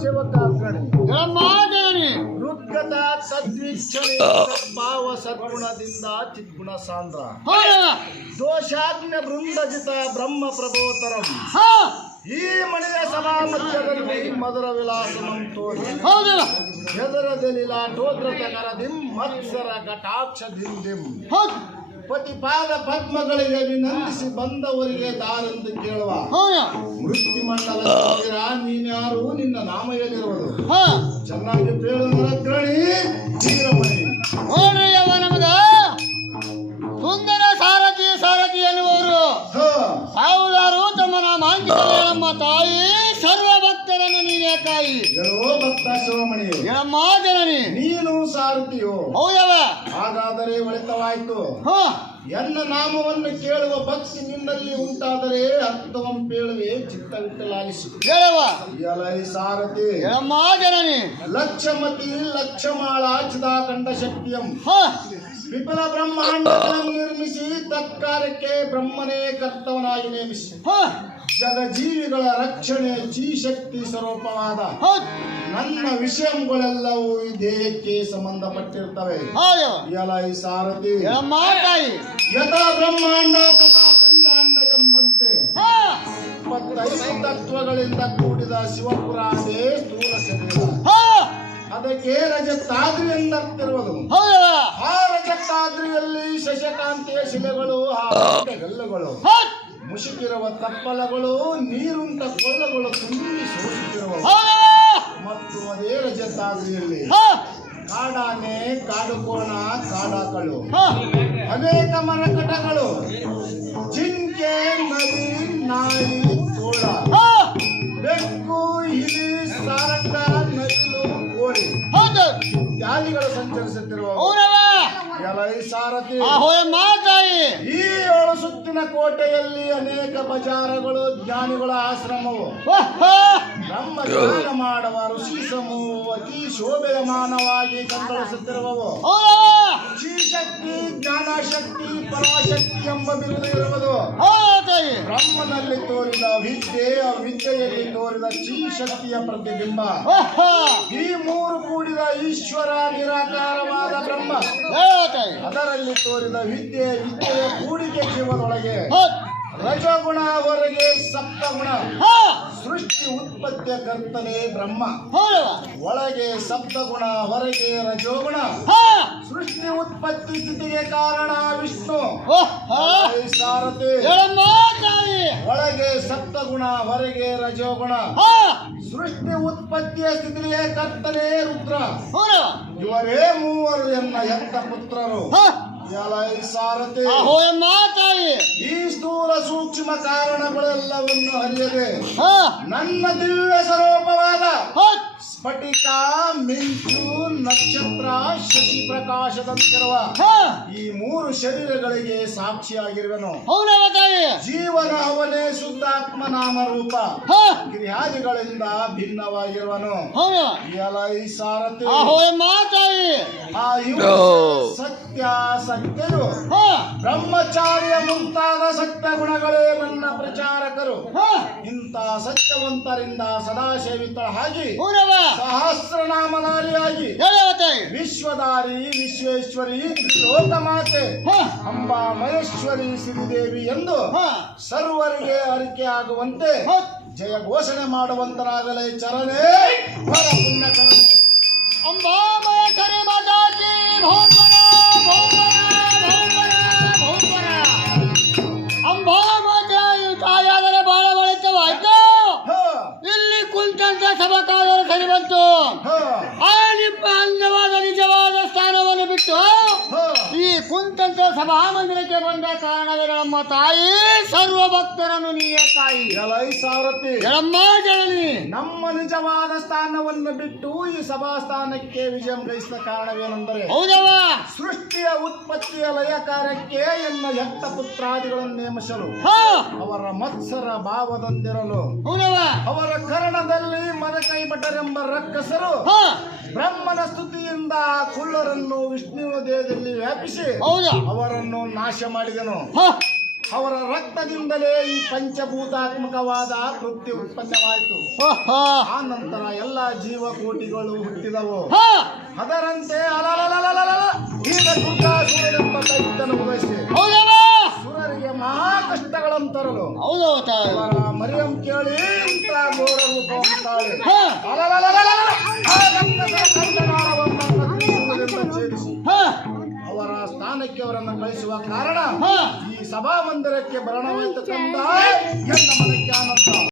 ಸೇವಕಾರ್ಕಣಿ ಮಾದೇವಿ ಹೃದ್ಗತ ತದ್ವೀಕ್ಷಣೆ ಭಾವ ಸದ್ಗುಣದಿಂದ ಚಿದ್ಗುಣ ಸಾಂದ್ರ ದೋಷಾಜ್ಞ ಬೃಂದಜಿತ ಬ್ರಹ್ಮ ಪ್ರಬೋತರಂ ಈ ಮನೆಯ ಸಭಾ ಮಧ್ಯದಲ್ಲಿ ಮಧುರ ವಿಲಾಸನಂ ತೋರಿ ಹೆದರದಲಿಲ ಟೋದ್ರತಕರದಿಂ ಮತ್ಸರ ಕಟಾಕ್ಷ ದಿಂದಿಂ ಪತಿಪಾದ ಪದ್ಮಗಳಿಗೆ ವಿನಂದಿಸಿ ಬಂದವರಿಗೆ ದಾರೆಂದು ಕೇಳುವ ಮೃತ್ಯುಮಂಡಲ ನೀನ್ಯಾರು ನಿನ್ನ ನಾಮ ಏನಿರುವುದು ಚೆನ್ನಾಗಿ ಬೇಳು ನರಗ್ರಣಿ ವೀರಮಣಿ ನಮದ ಸುಂದರ ಸಾರಥಿ ಸಾರಥಿ ಎನ್ನುವರು ಸಾವಿರಾರು ತಮ್ಮ ನಾಮಾಂಕಿತ ನಮ್ಮ ತಾಯಿ ಸರ್ವ ಭಕ್ತರನ್ನು ನೀನೇ ಕಾಯಿ ಭಕ್ತ ಶಿವಮಣಿ ಜನನಿ ನೀನು ಸಾರಥಿಯೋ ಹೌದವ ಹಾಗಾದರೆ ಒಳಿತವಾಯ್ತು ಎನ್ನ ನಾಮವನ್ನು ಕೇಳುವ ಭಕ್ತಿ ನಿನ್ನಲ್ಲಿ ಉಂಟಾದರೆ ಅರ್ಥವಂ ಪೇಳುವೆ ಚಿತ್ತವಿಟ್ಟಲಾಲಿಸು ಹೇಳುವ ಎಲೈ ಸಾರಥಿ ಜನನಿ ಲಕ್ಷಮತಿ ಲಕ್ಷಮಾಳ ಚಿದಾಖಂಡ ಶಕ್ತಿಯಂ ವಿಪುಲ ಬ್ರಹ್ಮಾಂಡಗಳನ್ನು ನಿರ್ಮಿಸಿ ತತ್ಕಾಲಕ್ಕೆ ಬ್ರಹ್ಮನೇ ಕರ್ತವನಾಗಿ ನೇಮಿಸಿ ಜಗಜೀವಿಗಳ ರಕ್ಷಣೆ ಚೀಶಕ್ತಿ ಸ್ವರೂಪವಾದ ನನ್ನ ವಿಷಯಗಳೆಲ್ಲವೂ ಈ ದೇಹಕ್ಕೆ ಸಂಬಂಧಪಟ್ಟಿರ್ತವೆ ಎಲೈ ಸಾರಥಿ ಯಥಾ ಬ್ರಹ್ಮಾಂಡ ತಥಾ ಪಿಂಡಾಂಡ ಎಂಬಂತೆ 25 ತತ್ವಗಳಿಂದ ಕೂಡಿದ ಶಿವಪುರಾಣೇ ಸ್ಥೂಲ ಶರೀರ ಅದಕ್ಕೆ ರಜತಾದ್ರಿ ಎಂದರ್ತಿರುವುದು ಆ ರಜತಾದ್ರಿಯಲ್ಲಿ ಶಶಕಾಂತಿಯ ಶಿಲೆಗಳು ಗಲ್ಲುಗಳು ಮುಸುಕಿರುವ ತಪ್ಪಲಗಳು ನೀರುಂಟ ಕೊಳ್ಳಗಳು ತುಂಬಿ ಸೋಸುತ್ತಿರುವವು ಮತ್ತು ಅದೇ ರಜತಾದ್ರಿಯಲ್ಲಿ ಕಾಡಾನೆ ಕಾಡುಕೋಣ ಕಾಡಾಕಳು ಅನೇಕ ಮರಕಟಗಳು ಜಿಂಕೆ ನದಿ ನಾಯಿ ತೋಳ ಬೆಕ್ಕು ಇಲಿ ಸಾರಂಗ ನವಿಲು ಕೋಳಿ ಇತ್ಯಾದಿಗಳು ಸಂಚರಿಸುತ್ತಿರುವ ಎಲೈ ಸಾರಥಿ ಈ 7 ಸುತ್ತಿನ ಕೋಟೆಯಲ್ಲಿ ಅನೇಕ ಬಜಾರಗಳು ಜ್ಞಾನಿಗಳ ಆಶ್ರಮವು ಬ್ರಹ್ಮ ಜ್ಞಾನ ಮಾಡುವ ಋಷಿ ಸಮೂಹ ಅತಿ ಶೋಭೆಯಮಾನವಾಗಿ ಕಂಗೊಳಿಸುತ್ತಿರುವವು ಶ್ರೀಶಕ್ತಿ ಜ್ಞಾನಶಕ್ತಿ ಪರಾಶಕ್ತಿ ಎಂಬ ಬಿರುದು ಇರುವುದು ಬ್ರಹ್ಮನಲ್ಲಿ ತೋರಿದ ವಿದ್ಯೆ ಆ ವಿದ್ಯೆಯಲ್ಲಿ ತೋರಿದ ಶ್ರೀಶಕ್ತಿಯ ಪ್ರತಿಬಿಂಬ ಈ 3 ಕೂಡಿದ ಈಶ್ವರ ನಿರಾಕಾರವಾದ ಬ್ರಹ್ಮ ಅದರಲ್ಲಿ ತೋರಿದ ವಿದ್ಯೆಯ ಕೂಡಿಕೆ ಜೀವದೊಳಗೆ ರಜಗುಣ ಹೊರಗೆ ಸಪ್ತಗುಣ ಸೃಷ್ಟಿ ಉತ್ಪತ್ತಿಯ ಕರ್ತನೆ ಬ್ರಹ್ಮ ಒಳಗೆ ಸಪ್ತಗುಣ ಹೊರಗೆ ರಜೋಗುಣ ಸೃಷ್ಟಿ ಉತ್ಪತ್ತಿ ಸ್ಥಿತಿಗೆ ಕಾರಣ ವಿಷ್ಣು ಸಾರಥಿ ಒಳಗೆ ಸಪ್ತಗುಣ ಹೊರಗೆ ರಜೋಗುಣ ಸೃಷ್ಟಿ ಉತ್ಪತ್ತಿಯ ಸ್ಥಿತಿಗೆ ಕರ್ತನೆ ರುದ್ರ ಇವರೇ 3 ಎನ್ನ ಹೆತ್ತ ಪುತ್ರರು ಎಲೈ ಸಾರಥಿ ಈ ಸ್ಥೂಲ ಸೂಕ್ಷ್ಮ ಕಾರಣಗಳೆಲ್ಲವನ್ನು ಅರಿಯದೆ ನನ್ನ ದಿವ್ಯ ಸ್ವರೂಪವಾದ ಸ್ಫಟಿಕ ಮಿಂಚು ನಕ್ಷತ್ರ ಶಶಿ ಪ್ರಕಾಶದಂತಿರುವ ಈ 3 ಶರೀರಗಳಿಗೆ ಸಾಕ್ಷಿಯಾಗಿರುವೆನು ಜೀವನ ಅವನೇ ಶುದ್ಧಾತ್ಮ ನಾಮರೂಪ ಕ್ರಿಯಾದಿಗಳಿಂದ ಭಿನ್ನವಾಗಿರುವನು ಎಲೈ ಸಾರಥಿ ಆ ಸತ್ಯ ಸತ್ಯರು ಬ್ರಹ್ಮಚಾರ್ಯ ಮುಂತಾದ ಸತ್ಯ ಗುಣಗಳೇ ನನ್ನ ಪ್ರಚಾರಕರು ಇಂಥ ಸತ್ಯವಂತರಿಂದ ಸದಾ ಸೇವಿತಳಾಗಿ ಸಹಸ್ರನಾಮಧಾರಿಯಾಗಿ ವಿಶ್ವಧಾರಿ ವಿಶ್ವೇಶ್ವರಿ ಲೋಕಮಾತೆ ಅಂಬಾ ಮಹೇಶ್ವರಿ ಶ್ರೀದೇವಿ ಎಂದು ಸರ್ವರಿಗೆ ಅರಿಕೆ ಆಗುವಂತೆ ಜಯ ಘೋಷಣೆ ಮಾಡುವಂತರಾಗಲೇ ಚರಣೆ ಪುಣ್ಯ ಚರಣೆ ಅಂಬಾ ಮಹೇಶ್ವರಿ ಮಾತಾಜಿ ಭೋಪರ ಅಂಬಾ ಮಾತಾಯಿ ತಾಯಾದರೆ ಬಹಳ ಬಳಿತವಾಯ್ತು ಇಲ್ಲಿ ಕುಂತಂತ ಸಭಕಾದರೆ ಸರಿ ಬಂತು ಆ ನಿಮ್ಮ ಅಂದವಾದ ನಿಜವಾದ ಸ್ಥಾನವನ್ನು ಬಿಟ್ಟು ಈ ಕುಂತಂತ ಸಭಾ ಮಂದಿರಕ್ಕೆ ಬಂದ ಕಾರಣವೇ ನಮ್ಮ ತಾಯಿ ಸರ್ವ ಭಕ್ತರನ್ನು ನೀನೇ ತಾಯಿ ಎಲೈ ಸಾರಥಿ ಜನನಿ ನಮ್ಮ ನಿಜವಾದ ಸ್ಥಾನವನ್ನು ಬಿಟ್ಟು ಈ ಸಭಾ ಸ್ಥಾನಕ್ಕೆ ವಿಜಯ ಗಳಿಸಿದ ಕಾರಣವೇನೆಂದರೆ ಹೌದವ ಸೃಷ್ಟಿಯ ಉತ್ಪತ್ತಿಯ ಲಯ ಕಾರ್ಯಕ್ಕೆ ಎನ್ನ ಹೆತ್ತ ಪುತ್ರಾದಿಗಳನ್ನು ನೇಮಿಸಲು ಅವರ ಮತ್ಸರ ಭಾವದಂದಿರಲು ಅವರ ಕರ್ಣದಲ್ಲಿ ಮನಕೈ ಭಟರೆಂಬ ರಕ್ಕಸರು ಬ್ರಹ್ಮನ ಸ್ತುತಿಯಿಂದ ಕುಳ್ಳರನ್ನು ವಿಷ್ಣುವಿನ ದೇಹದಲ್ಲಿ ವ್ಯಾಪಿಸಿ ಅವರನ್ನು ನಾಶ ಮಾಡಿದನು ಅವರ ರಕ್ತದಿಂದಲೇ ಈ ಪಂಚಭೂತಾತ್ಮಕವಾದ ಕೃತ್ಯ ಉತ್ಪನ್ನವಾಯಿತು. ಓಹೋ. ಆ ನಂತರ ಎಲ್ಲ ಜೀವಕೋಟಿಗಳು ಹುಟ್ಟಿದವು. ಹಾ. ಅದರಂತೆ ಅಲಲಲಲಲಲ ಈಗ ದುರ್ಗಾಸುರನೆಂಬ ದೈತ್ಯನ ಉದಯಿಸಿ ಹೌದಮ್ಮ. ಸುರರಿಗೆ ಮಹಾ ಕಷ್ಟಗಳನ್ನು ತರಲು ಹೌದು ತಾಯಿ. ಅವರ ಮರಿಯಂ ಕೇಳಿ ಇಂಥ ಘೋರ ರೂಪವಂತಾಳೆ. ಹಾ. ಅಲಲಲಲಲಲ ಆ ರಕ್ತದ ಕಂದನಾಳವನ್ನ ತ್ರಿಶೂಲದಿಂದ ಛೇದಿಸಿ ಹಾ. ಅವರ ಸ್ಥಾನಕ್ಕೆ ಅವರನ್ನು ಕಳಿಸುವ ಕಾರಣ ಹಾ. ಈ ಸಭಾ ಮಂದಿರಕ್ಕೆ ಬರಣವಾಯಿತು ಕಂದ ಎನ್ನ ಮನಕ್ಕೆ ಆನಂದ.